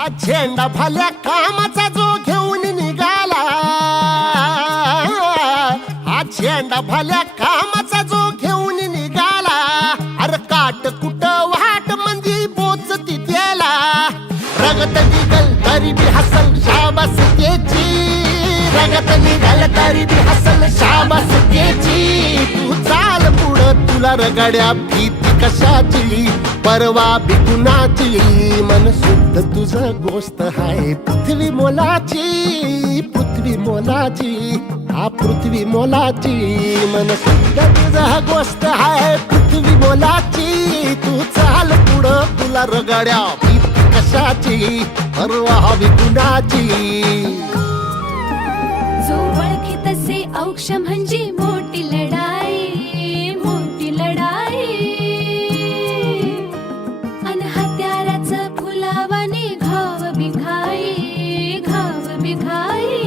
आज झेंडा भल्या कामाचा जो घेऊन निघाला, आज झेंडा भल्या कामाचा जो घेऊन निघाला, अरे काट कुट वाट मंदी बोचती त्याला, रगत निघल तरी बी हसल शाबास त्याची, रगत निघल तरी बी हसल शाबास त्याची. तू चाल पुढं तुला रगड्या भीती कशाची, परवा बी कुणाची, मन शुद्ध तुझं गोष्ट हाय पृथ्वी मोलाची, पृथ्वी मोलाची, हा पृथ्वी मोलाची, मन शुद्ध तुझं गोष्ट हाय पृथ्वी मोलाची. तू चाल पुढं तुला रगड्या भीती कशाची, परवा हवी कुणाची. जो ओळखी तसे औक्ष म्हणजे मोठी लढाई, मोठी लढाई. अन हत्याराचं फुलावाने घाव बिघाई, घाव बिघाई.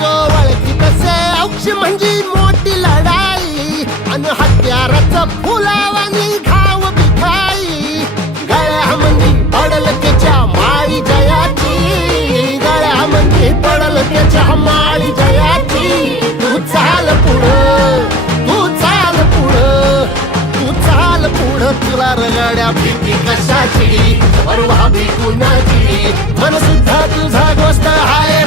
जो ओळखी तसे औक्ष म्हणजे मोठी लढाई, अन हत्याराचं फुलावाने घाव बिघाई. गळ्यामध्ये पडल त्याच्या माळी जयाची, गळ्यामध्ये पडल त्याच्या माळी जयाची. तू चाल पुढं, तू चाल पुढं, तू चाल पुढं, तुला रगड्या भीती कशाची, परवा भी कुणाची, मन सुद्धा तुझा गोष्ट हाय